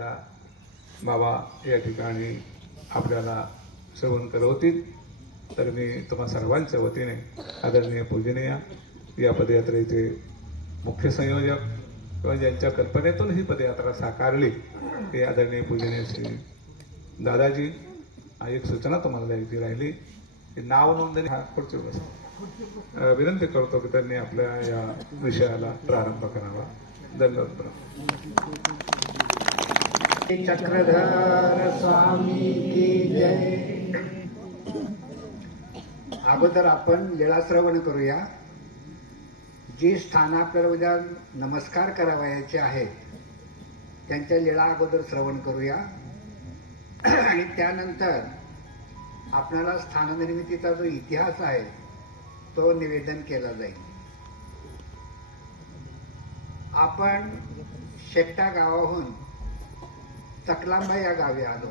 सुद्धा बाबा या ठिकाणी आपल्याला श्रवण करवतील. तर मी तुम्हा सर्वांच्या वतीने आदरणीय पूजनीय या पदयात्रेचे मुख्य संयोजक किंवा ज्यांच्या कल्पनेतून ही पदयात्रा साकारली ते आदरणीय पूजनीय श्री दादाजी. एक सूचना तुम्हाला द्यायची राहिली. की नाव नोंदणी हा पुढची गोष्ट. विनंती करतो की त्यांनी आपल्या या विषयाला प्रारंभ करावा. धन्यवाद. प्रभू. चक्रधर स्वामी की जय. अगोदर आपण लीळा श्रवण करूया. जी स्थान आपल्याला उद्या नमस्कार करावयाचे आहेत त्यांच्या लीळा अगोदर श्रवण करूया. आणि त्यानंतर आपल्याला स्थाननिर्मितीचा जो इतिहास आहे तो निवेदन केला जाईल. आपण शेट्टा गावाहून तकलांबा या गावी आलो.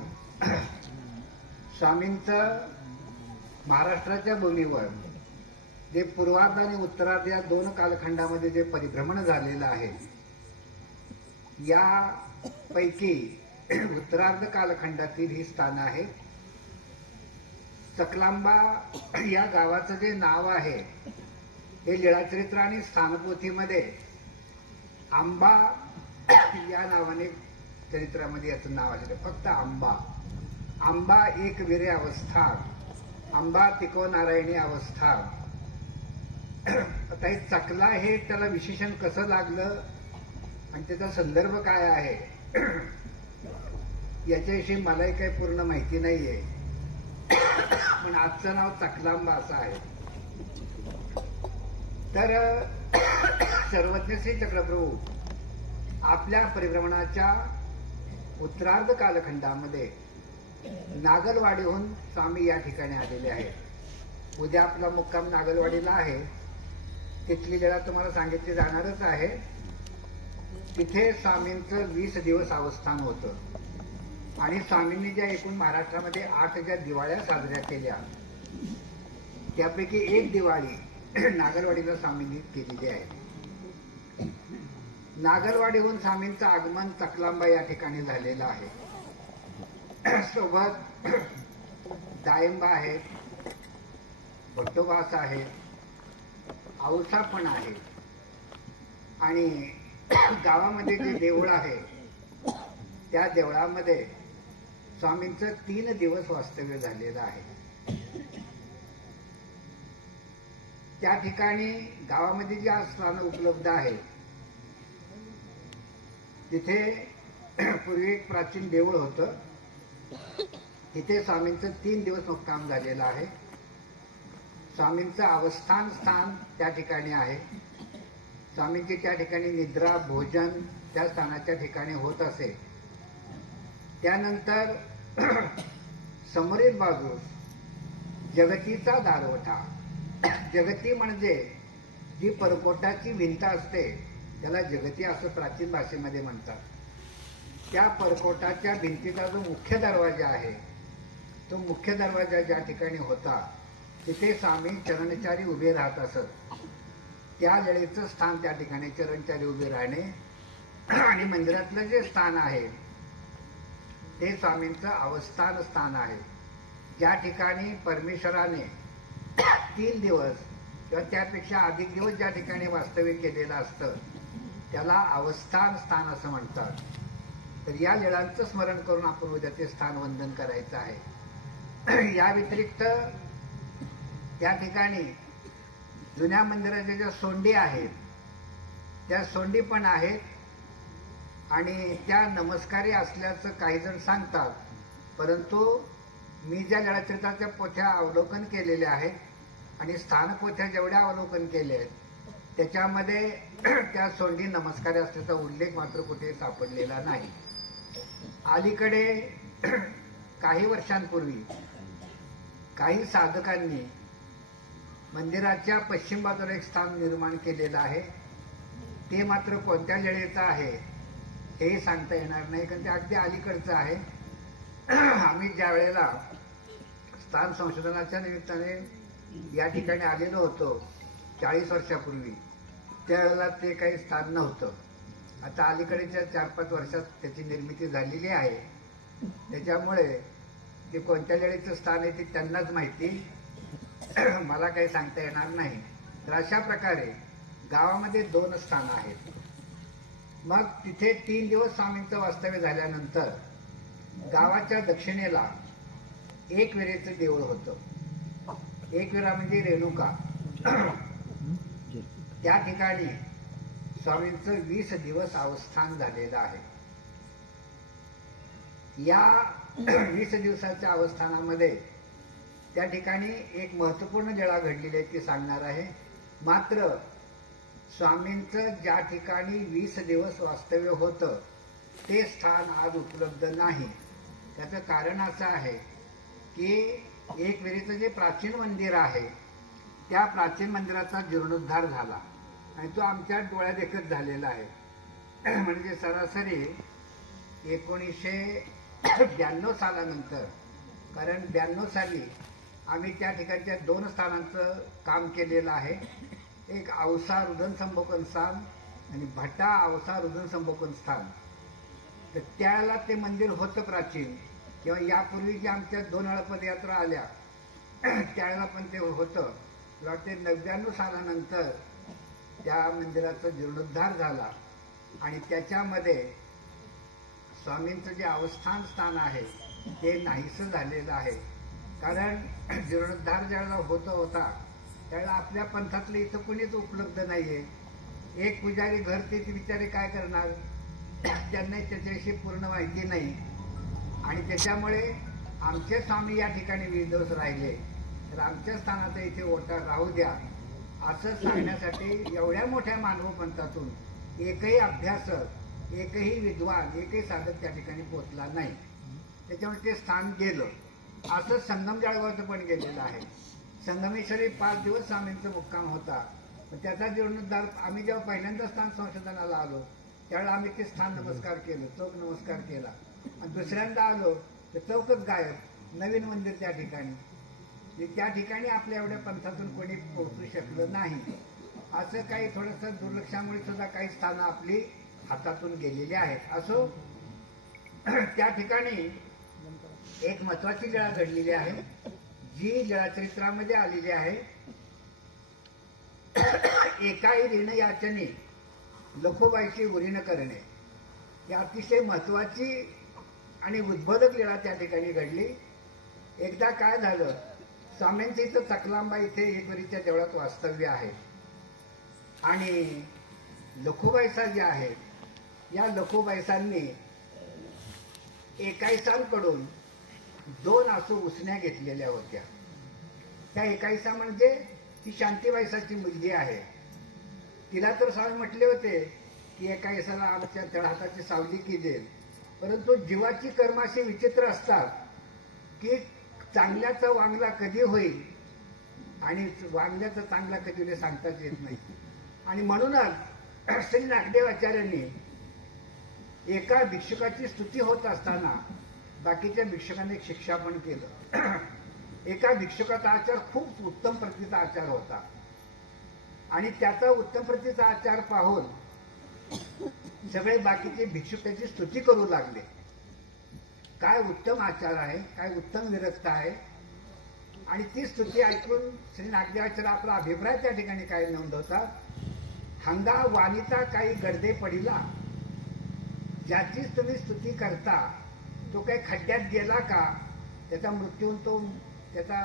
स्वामींचं महाराष्ट्राच्या भूमीवर जे पूर्वार्ध आणि उत्तरार्ध या दोन कालखंडामध्ये जे परिभ्रमण झालेलं आहे या पैकी उत्तरार्ध कालखंडातील ही स्थानं आहेत चकलांबा या गावाचं जे नाव आहे हे लीळाचरित्र आणि स्थानपोथीमध्ये आंबा या नावाने चरित्रामध्ये याचं नाव आलेलं फक्त आंबा. आंबा एक वीर अवस्था. आंबा तिको नारायणी अवस्था. आता हे चकला हे त्याला विशेषण कसं लागलं? आणि त्याचा संदर्भ काय आहे? याच्याविषयी मलाही काही पूर्ण माहिती नाहीये. पण आजचं नाव चकलांबा असं आहे. तर सर्वज्ञ श्री चक्रप्रभू आपल्या परिभ्रमणाच्या उत्तरार्ध कालखंडामध्ये नागलवाडीहून स्वामी या ठिकाणी आलेले आहेत. उद्या आपला मुक्काम नागलवाडीला आहे. तिथली जरा तुम्हाला सांगितली जाणारच आहे. तिथे स्वामींचं वीस दिवस अवस्थान होतं. आणि स्वामींनी ज्या एकूण महाराष्ट्रामध्ये आठ ज्या दिवाळ्या साजऱ्या केल्या त्यापैकी एक दिवाळी नागलवाडीला स्वामींनी केलेली आहे. नागलवाडीहून स्वामींचं आगमन तकलांबा या ठिकाणी झालेलं आहे. सोबत डाळिंबा आहे भट्टोबास आहे औसा पण आहे. आणि गावामध्ये जे देऊळ आहे त्या देवळामध्ये स्वामींचं तीन दिवस वास्तव्य झालेलं आहे. त्या ठिकाणी गावामध्ये जी आज स्थानं उपलब्ध आहेत तिथे पूर्वी एक प्राचीन देऊळ होतं. तिथे स्वामींचं तीन दिवस मुक्काम झालेलं आहे. स्वामींचं अवस्थान स्थान त्या ठिकाणी आहे. स्वामींची त्या ठिकाणी निद्रा भोजन त्या स्थानाच्या ठिकाणी होत असे. त्यानंतर समोरील बाजूस जगतीचा दारवठा. जगती म्हणजे जी परकोटाची भिंत असते त्याला जगती असं प्राचीन भाषेमध्ये म्हणतात. त्या परकोटाच्या भिंतीचा जो मुख्य दरवाजा आहे तो मुख्य दरवाजा ज्या ठिकाणी होता तिथे स्वामी चरणचारी उभे राहत असत. त्या वेळेचं स्थान त्या ठिकाणी चरणचारी उभे राहणे आणि मंदिरातलं जे स्थान आहे ते स्वामींचं अवस्थान स्थान आहे. ज्या ठिकाणी परमेश्वराने तीन दिवस किंवा त्यापेक्षा अधिक दिवस ज्या ठिकाणी वास्तव्य केलेलं असतं त्याला अवस्थान स्थान असं म्हणतात. तर या लीळांचं स्मरण करून आपण उद्या ते स्थान वंदन करायचं आहे. या व्यतिरिक्त त्या ठिकाणी जुन्या मंदिराच्या ज्या सोंडी आहेत त्या सोंडी पण आहेत आणि त्या नमस्कारी असल्याचं काही जण सांगतात. परंतु मी ज्या लढाचित्राच्या पोथ्या अवलोकन केलेल्या आहेत आणि स्थानपोथ्या जेवढ्या अवलोकन केल्या आहेत त्याच्यामध्ये त्या सोंडी नमस्कार असल्याचा उल्लेख मात्र कुठे सापडलेला नाही. अलीकडे काही वर्षांपूर्वी काही साधकांनी मंदिराच्या पश्चिम बाजूला एक स्थान निर्माण केलेलं आहे. ते मात्र कोणत्या वेळेचं आहे हे सांगता येणार नाही कारण ते अगदी अलीकडचं आहे. आम्ही ज्या वेळेला स्थान संशोधनाच्या निमित्ताने या ठिकाणी आलेलो होतो चाळीस वर्षापूर्वी त्यावेळेला ते काही स्थान नव्हतं. आता अलीकडेच्या चार पाच वर्षात त्याची निर्मिती झालेली आहे. त्याच्यामुळे ते कोणत्या लेडीचं स्थान आहे ते त्यांनाच माहिती. मला काही सांगता येणार नाही. तर अशा प्रकारे गावामध्ये दोन स्थानं आहेत. मग तिथे तीन दिवस स्वामींचं वास्तव्य झाल्यानंतर गावाच्या दक्षिणेला एक विरेचं देऊळ होतं. एक विरा म्हणजे रेणुका. त्या ठिकाणी स्वामींचं वीस दिवस अवस्थान झालेलं आहे. या वीस दिवसाच्या अवस्थानामध्ये त्या ठिकाणी एक महत्त्वपूर्ण जळा घडलेली आहे ती सांगणार आहे. मात्र स्वामींचं ज्या ठिकाणी वीस दिवस वास्तव्य होतं ते स्थान आज उपलब्ध नाही. त्याचं कारण असं आहे की एक वेळेचं जे प्राचीन मंदिर आहे त्या प्राचीन मंदिराचा जीर्णोद्धार झाला. आणि तो आमच्या डोळ्यादेखत झालेला आहे. म्हणजे सरासरी एकोणीसशे ब्याण्णव सालानंतर कारण ब्याण्णव साली आम्ही त्या ठिकाणच्या दोन स्थानांचं काम केलेलं आहे. एक औसा रुदन संभोपन स्थान आणि भटा औसा रुदन संभोपन स्थान. तर त्यावेळेला ते मंदिर होतं प्राचीन. किंवा यापूर्वी जे आमच्या दोन वेळा पदयात्रा आल्या त्यावेळेला पण ते होतं. वाटते नव्याण्णव सालानंतर त्या मंदिराचा जीर्णोद्धार झाला आणि त्याच्यामध्ये स्वामींचं जे अवस्थान स्थान आहे ते नाहीसं झालेलं आहे. कारण जीर्णोद्धार ज्यावेळेला होतो होता त्यावेळेला आपल्या पंथातलं इथं कोणीच उपलब्ध नाही आहे एक पुजारी घर ते बिचारे काय करणार? त्यांना त्याच्याविषयी पूर्ण माहिती नाही. आणि त्याच्यामुळे आमचे स्वामी या ठिकाणी विधवस राहिले. तर आमच्या स्थानाचा इथे ओटा राहू द्या. असं सांगण्यासाठी एवढ्या मोठ्या मानव पंथातून एकही अभ्यासक एकही विद्वान एकही साधक त्या ठिकाणी पोहोचला नाही. त्याच्यामुळे ते स्थान गेलं. असं संगम जळगावचं पण गेलेलं आहे. संगमेश्वरी पाच दिवस स्वामींचा मुक्काम होता. त्याचा जीर्णोद्धार आम्ही जेव्हा पहिल्यांदा स्थान संशोधनाला आलो त्यावेळेला आम्ही ते स्थान नमस्कार केलं चौक नमस्कार केला. आणि दुसऱ्यांदा आलो तर चौकच गायब नवीन मंदिर त्या ठिकाणी. त्या ठिकाणी आपल्या एवढ्या पंथातून कोणी पोहोचू शकलं नाही. असं काही थोडंसं दुर्लक्षामुळे सुद्धा काही स्थानं आपली हातातून गेलेली आहेत. असो त्या ठिकाणी एक महत्वाची जळा घडलेली आहे जी जळाचरित्रामध्ये आलेली आहे. एकाही ऋण याचने लखोबाईची उरीण करणे. ही अतिशय महत्वाची आणि उद्बोधक लीळा त्या ठिकाणी घडली. एकदा काय झालं स्वामींचं इथं चकलांबा इथे एकवरीच्या देवळात वास्तव्य आहे. आणि लखोबाईसा जे आहेत या लखोबाईसांनी एकाईसांकडून दोन आसू उसण्या घेतलेल्या होत्या. त्या एकाईसा म्हणजे ती शांतीबाईसाची मुलगी आहे. तिला तर स्वामी म्हटले होते की एका एसाला आमच्या तळहाताची सावली की देईल परंतु जीवाची कर्म अशी विचित्र असतात की चांगल्याचा वांगला कधी होईल आणि वांगल्याचा चांगला कधी होईल सांगताच येत नाही. आणि म्हणूनच श्री नागदेव आचार्यांनी एका भिक्षुकाची स्तुती होत असताना बाकीच्या भिक्षुकांनी एक शिक्षा पण केलं. एका भिक्षुकाचा आचार खूप उत्तम प्रतीचा आचार होता. आणि त्याचा उत्तम प्रतीचा आचार पाहून सगळे बाकीचे भिक्षुक त्याची स्तुती करू लागले. काय उत्तम आचार आहे काय उत्तम विरक्त आहे. आणि ती स्तुती ऐकून श्री नागदेवाचार आपला अभिप्राय त्या ठिकाणी काय नोंदवतात हंगा वानिता काही गर्दे पडिला. ज्याचीच तुम्ही स्तुती करता तो काही खड्ड्यात गेला का? त्याचा मृत्यू तो त्याचा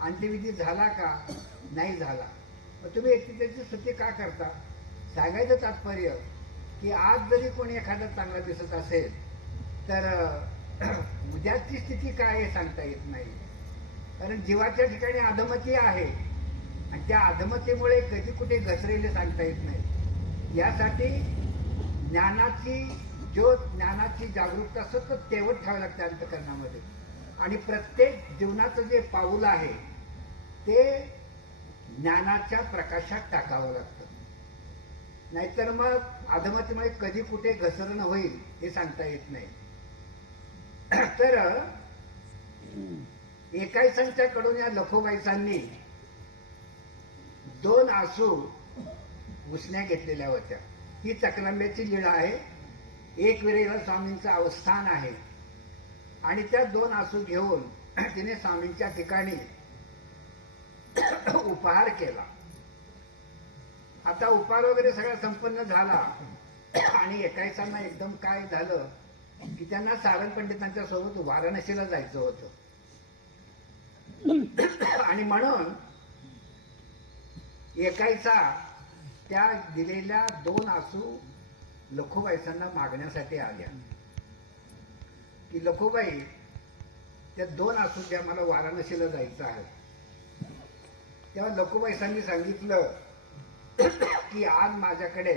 अंत्यविधी झाला का? नाही झाला. मग तुम्ही एकटी त्याची स्तुती का करता? सांगायचं तात्पर्य की आज जरी कोणी एखादा चांगला दिसत असेल तर उद्याची स्थिती काय आहे सांगता येत नाही. कारण जीवाच्या ठिकाणी अधमती आहे. आणि त्या अधमतेमुळे कधी कुठे घसरेले सांगता येत नाही. यासाठी ज्ञानाची जो ज्ञानाची जागरूकता सतत तेवत ठेवावी लागते अंतकरणामध्ये. आणि प्रत्येक जीवनाचं जे पाऊल आहे ते ज्ञानाच्या प्रकाशात टाकावं लागतं. नाहीतर मग अधमतीमुळे कधी कुठे घसरण होईल हे सांगता येत नाही. तर एकाईसांच्याकडून या लखोबाईसांनी दोन आसू उसण्या घेतलेल्या होत्या. ही चक्रंब्याची लीळा आहे. एक विरेला स्वामींचं अवस्थान आहे. आणि त्या दोन आसू घेऊन तिने स्वामींच्या ठिकाणी उपहार केला. आता उपहार वगैरे सगळा संपन्न झाला. आणि एकायसांना एकदम काय झालं? की त्यांना सारंग पंडितांच्या सोबत वाराणसीला जायचं होतं. आणि म्हणून एकायचा त्या दिलेल्या दोन आसू लखोबाईसांना मागण्यासाठी आल्या. की लखोबाई त्या दोन आसू द्या मला वाराणसीला जायचं आहे. तेव्हा लखोबाईसांनी सांगितलं की आज माझ्याकडे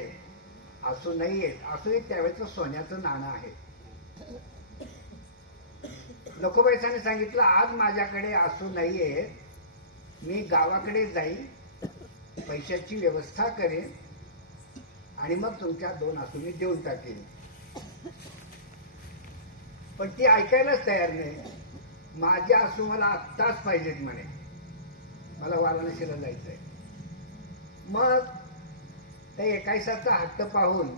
आसू नाही आहेत आसू एक त्यावेळेचं सोन्याचं नाणं आहे नकोबाईसाने सांगितलं आज माझ्याकडे आसू नाहीये मी गावाकडे जाईन पैशाची व्यवस्था करेन आणि मग तुमच्या दोन आसू मी देऊन टाकेन. पण ती ऐकायलाच तयार नाही. माझ्या आसू मला आत्ताच पाहिजेत म्हणे. मला वाराणसीला जायचंय. मग त्या एकायसाचा हट्ट पाहून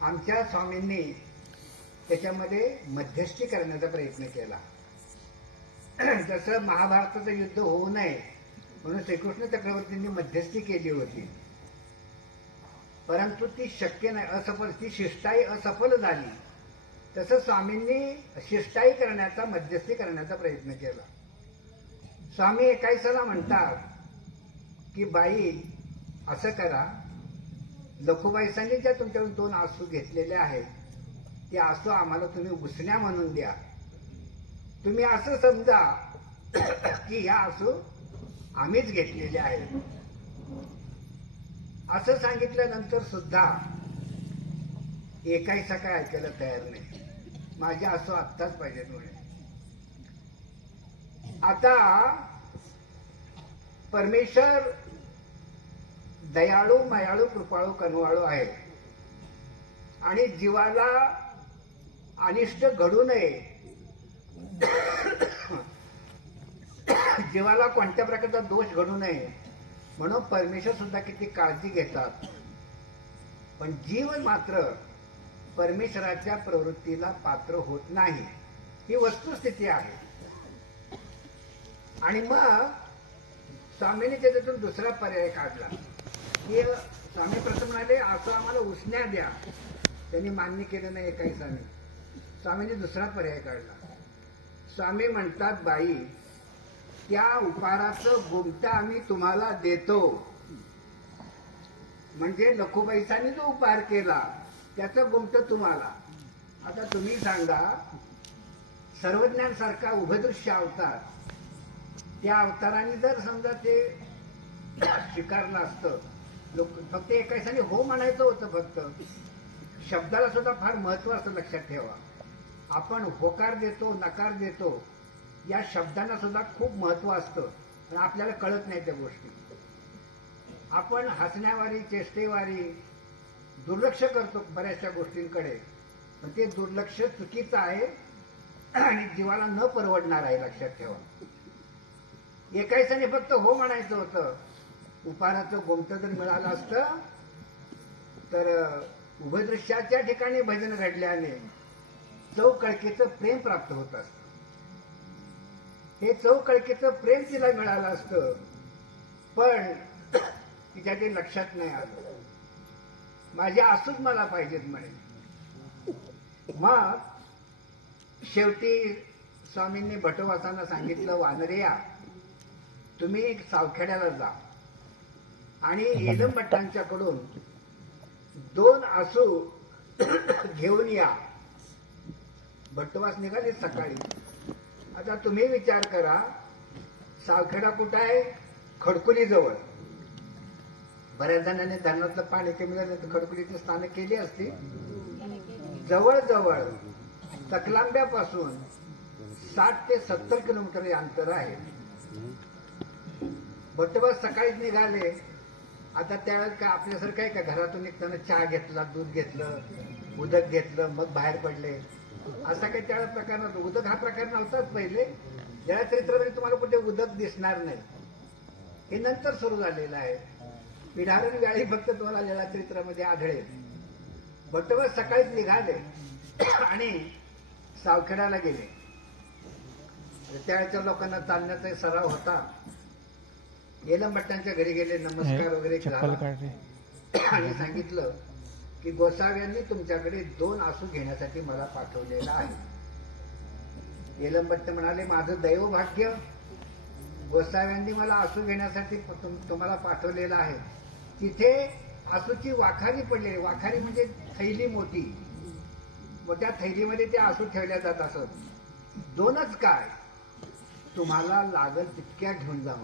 आमच्या स्वामींनी त्याच्यामध्ये मध्यस्थी करण्याचा प्रयत्न केला. जसं महाभारताचं युद्ध होऊ नये म्हणून श्रीकृष्ण चक्रवर्तींनी मध्यस्थी केली होती. परंतु ती शक्य नाही असफल ती शिष्टाई असफल झाली. तसं स्वामींनी शिष्टाई करण्याचा मध्यस्थी करण्याचा प्रयत्न केला. स्वामी एकायसाला म्हणतात की बाई असं करा. लखुबाईसांनी ज्या तुमच्याकडून दोन आसू घेतलेले आहेत की आसू आम्हाला तुम्ही उसण्या म्हणून द्या. तुम्ही असं समजा की ह्या आसू आम्हीच घेतलेले आहेत असं सांगितल्यानंतर सुद्धा एकाही काय ऐकायला तयार नाही. माझे आसू आत्ताच पाहिजेत म्हणे आता परमेश्वर दयाळू मयाळू कृपाळू कनवाळू आहे. आणि जीवाला अनिष्ट घडू नये. जीवाला कोणत्या प्रकारचा दोष घडू नये म्हणून परमेश्वर सुद्धा किती काळजी घेतात. पण जीव मात्र परमेश्वराच्या प्रवृत्तीला पात्र होत नाही. ही वस्तुस्थिती आहे. आणि मग स्वामीने त्याच्यातून दुसरा पर्याय काढला. की स्वामी प्रथम म्हणाले असं आम्हाला उसण्या द्या. त्यांनी मान्य केलं नाही काही स्वामी स्वामीने दुसरा पर्याय काढला. स्वामी म्हणतात बाई त्या उपहाराचं गुमटा आम्ही तुम्हाला देतो. म्हणजे लखुबाईसानी जो उपहार केला त्याचं गुमट तुम्हाला. आता तुम्ही सांगा सर्वज्ञांसारखा उभदृश्य अवतार त्या अवताराने जर समजा ते स्वीकारलं असतं लोक फक्त एकाशाने हो म्हणायचं होतं फक्त. शब्दाला सुद्धा फार महत्त्व असतं लक्षात ठेवा. आपण होकार देतो नकार देतो या शब्दांना सुद्धा खूप महत्त्व असतं. पण आपल्याला कळत नाही त्या गोष्टी. आपण हसण्यावारी चेष्टेवारी दुर्लक्ष करतो बऱ्याचशा गोष्टींकडे. पण ते दुर्लक्ष चुकीचं आहे आणि जीवाला न परवडणार आहे लक्षात ठेवा. एकायसाने फक्त हो म्हणायचं होतं. उपहाराचं गोमटं जर मिळालं असतं तर उभयदृश्याच्या ठिकाणी भजन घडल्याने चौकळकीचं प्रेम प्राप्त होत असतं. हे चौकळकीचं प्रेम तिला मिळालं असतं पण तिच्या ते लक्षात नाही आलं. माझे आसूच मला पाहिजेत म्हणे. मग शेवटी स्वामींनी भटवासांना सांगितलं वानरिया तुम्ही एक सावखेड्याला जा. आणि इलम भट्टांच्याकडून दोन आसू घेऊन या. भट्टवास निघाले सकाळी. आता तुम्ही विचार करा सावखेडा कुठं आहे? खडकुली जवळ बऱ्याच जणांनी धरणातलं पाणी कमी झालं तर खडकुलीची स्थानं केली असती. जवळजवळ तकलांब्यापासून साठ ते सत्तर किलोमीटर हे अंतर आहे. भट्टबाज सकाळीच निघाले. आता त्यावेळेस का आपल्यासारखं आहे का? घरातून निघताना चहा घेतला दूध घेतलं उदक घेतलं मग बाहेर पडले. असा काही त्यावेळेस प्रकार नव्हता उदक हा प्रकार नव्हताच पहिले. जळा चरित्रामध्ये तुम्हाला कुठे उदक दिसणार नाही. हे नंतर सुरू झालेलं आहे. विधारण वेळी फक्त तुम्हाला लीळा चरित्रामध्ये आढळेल. भट्टवस सकाळीच निघाले आणि सावखेड्याला गेले. त्यावेळच्या लोकांना चालण्याचा सराव होता. येलम भट्टांच्या घरी गेले नमस्कार वगैरे आणि सांगितलं की गोसाव्यांनी तुमच्याकडे दोन आसू घेण्यासाठी मला पाठवलेलं आहे. येलंबट्ट म्हणाले माझं दैव भाग्य गोसाव्यांनी मला आसू घेण्यासाठी तुम- तुम्हाला पाठवलेलं आहे. तिथे आसूची वाखारी पडलेली वाखारी म्हणजे थैली मोठी. मोठ्या थैलीमध्ये ते आसू ठेवल्या जात असत. दोनच काय? तुम्हाला लागल तितक्या घेऊन जा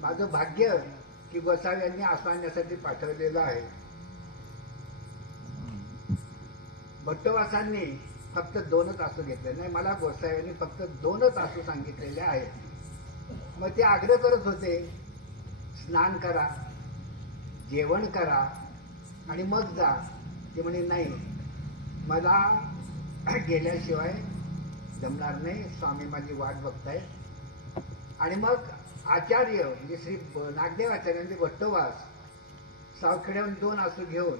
माझं भाग्य की गोसाव्यांनी आसू आणण्यासाठी पाठवलेलं आहे. भट्टवासांनी फक्त दोनच आसू घेतले. नाही मला गोसाव्यांनी फक्त दोनच आसू सांगितलेले आहेत. मग ते आग्रह करत होते स्नान करा जेवण करा आणि मग जा. ते म्हणे नाही मला गेल्याशिवाय जमणार नाही. स्वामी माझी वाट बघताय आणि मग आचार्य म्हणजे श्री नागदेव आचार्यांचे भट्टवास सावखेड्याहून दोन आसू घेऊन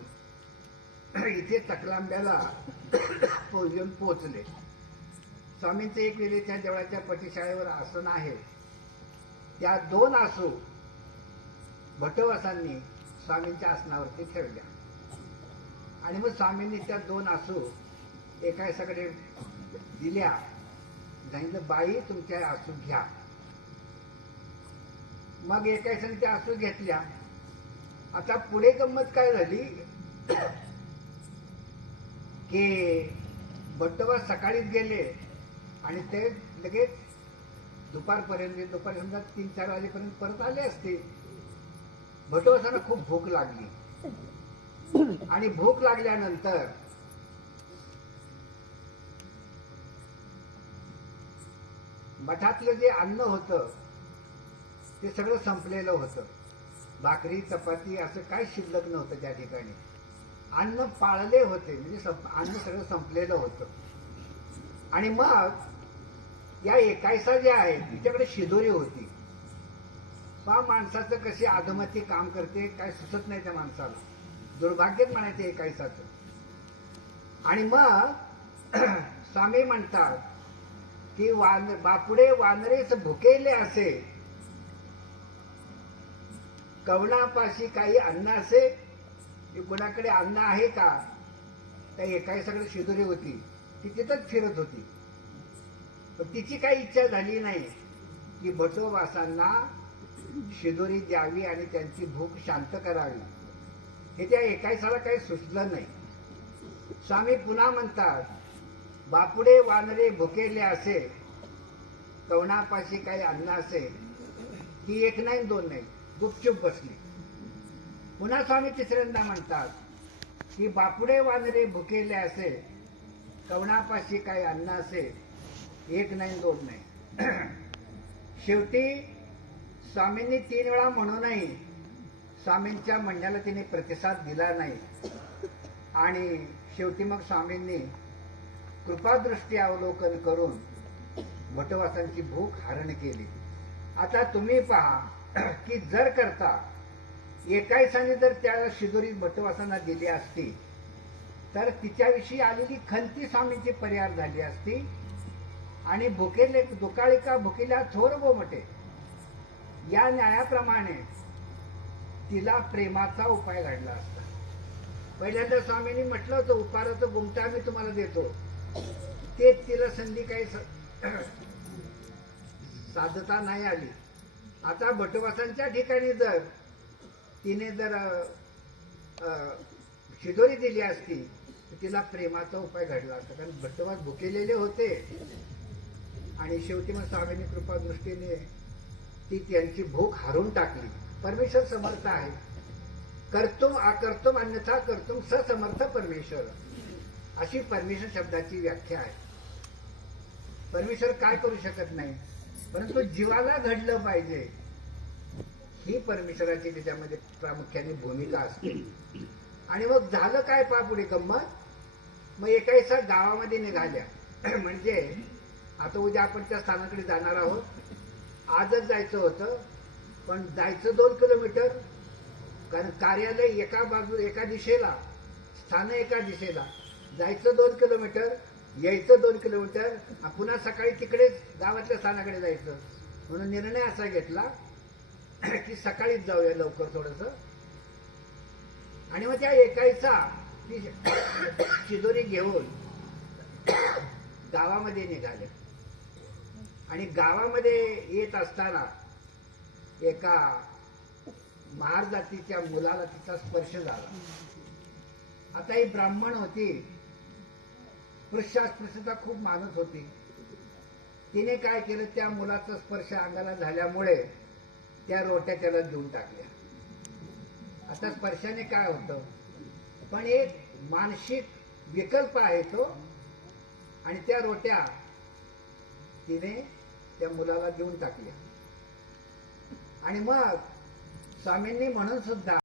इथे तकलांब्याला पो- येऊन पोहोचले. स्वामींचे एक वेळेच्या देवळाच्या पटीशाळेवर आसन आहे. त्या दोन आसू भटवासांनी स्वामींच्या आसनावरती ठेवल्या. आणि मग स्वामींनी त्या दोन आसू एकासाठी दिल्या. सांगितलं बाई तुमच्या आसू घ्या. मग एका त्या आसू घेतल्या. आता पुढे गंमत काय झाली? की भट्टवास सकाळीच गेले आणि ते लगेच दुपारपर्यंत दुपारी समजा तीन चार वाजेपर्यंत परत आले असते. भटवसांना खूप भूक लागली. आणि भूक लागल्यानंतर मठातलं जे अन्न होतं ते सगळं संपलेलं होतं. भाकरी चपाती असं काय शिल्लक नव्हतं त्या ठिकाणी. अन्न पाळले होते. म्हणजे अन्न सगळं संपलेलं होतं. आणि मग या एकायसा ज्या आहे तिच्याकडे शिदोरी होती. पा माणसाचं कशी आदमती काम करते काय सुचत नाही त्या माणसाला. दुर्भाग्यच म्हणायचे एकायसाचं. आणि मग स्वामी म्हणतात की वान बापुडे वानरेच भुकेले असे. कवणापाशी काही अन्न असे की कुणाकडे अन्न आहे का? त्या सगळं शिदोरी होती. ती तिथंच फिरत होती. पण तिची काही इच्छा झाली नाही की भटोवासांना शिदोरी द्यावी आणि त्यांची भूक शांत करावी. हे त्या एकायसाला काही सुचलं नाही. स्वामी पुन्हा म्हणतात बापुडे वानरे भुकेले असे कवणापाशी काही अन्न असे ती एक नाही दोन नाही. गुपचूप बसली. पुन्हा स्वामी तिसऱ्यांदा म्हणतात की बापुडे वानरे भुकेले असे कवणापाशी काही अन्न असे एक नाही दोन नाही. शेवटी स्वामींनी तीन वेळा म्हणूनही स्वामींच्या म्हणण्याला तिने प्रतिसाद दिला नाही. आणि शेवटी मग स्वामींनी कृपादृष्टी अवलोकन करून भटवासांची भूक हरण केली. आता तुम्ही पहा की जर करता एकायसाने जर त्या शिदोरी भटवासांना दिली असती तर तिच्याविषयी आलेली खंती स्वामींची परिहार झाली असती. आणि भुकेले दुकाळिका भुकेल्या थोर गोमटे या न्यायाप्रमाणे तिला प्रेमाचा उपाय घडला असता. पहिल्यांदा स्वामींनी म्हटलं होतं उपाराचं गुमटा मी तुम्हाला देतो. ते तिला संधी काही स- साधता नाही आली. आता भटवासांच्या ठिकाणी जर तिने जर शिदोरी दिली असती तर तिला प्रेमाचा उपाय घडला असता. कारण भट्टवास भुकेलेले होते. आणि शेवटी मग स्वामींनी कृपा दृष्टीने ती त्यांची भूक हरून टाकली. परमेश्वर समर्थ आहे. कर्तुम अकर्तुम अन्यथा कर्तुम ससमर्थ परमेश्वर. अशी परमेश्वर शब्दाची व्याख्या आहे. परमेश्वर काय करू शकत नाही? परंतु जीवाला घडलं पाहिजे. ही परमेश्वराची त्याच्यामध्ये प्रामुख्याने भूमिका असते. आणि मग झालं काय पा पुढे गंमत? मग एकाएसा गावामध्ये निघाल्या. म्हणजे आता उद्या आपण त्या स्थानाकडे जाणार आहोत. आजच जायचं होतं पण जायचं दोन किलोमीटर. कारण कार्यालय एका बाजू एका दिशेला स्थान एका दिशेला. जायचं दोन किलोमीटर यायचं दोन किलोमीटर. पुन्हा सकाळी तिकडेच गावातल्या स्थानाकडे जायचं. म्हणून निर्णय असा घेतला की सकाळीच जाऊया लवकर थोडस. आणि मग त्या एकाईचा ती शिदोरी घेऊन गावामध्ये निघाले आणि गावामध्ये येत असताना एका महार जातीच्या मुलाला तिचा स्पर्श झाला. आता ही ब्राह्मण होती. स्पृश्यास्पृश्यता खूप मानत होती. तिने काय केलं? त्या मुलाचा स्पर्श अंगाला झाल्यामुळे त्या रोट्या त्याला देऊन टाकल्या. आता स्पर्शाने काय होतं? पण एक मानसिक विकल्प आहे तो आणि त्या रोट्या तिने त्या मुलाला देऊन टाकल्या. आणि मग स्वामींनी म्हणून सुद्धा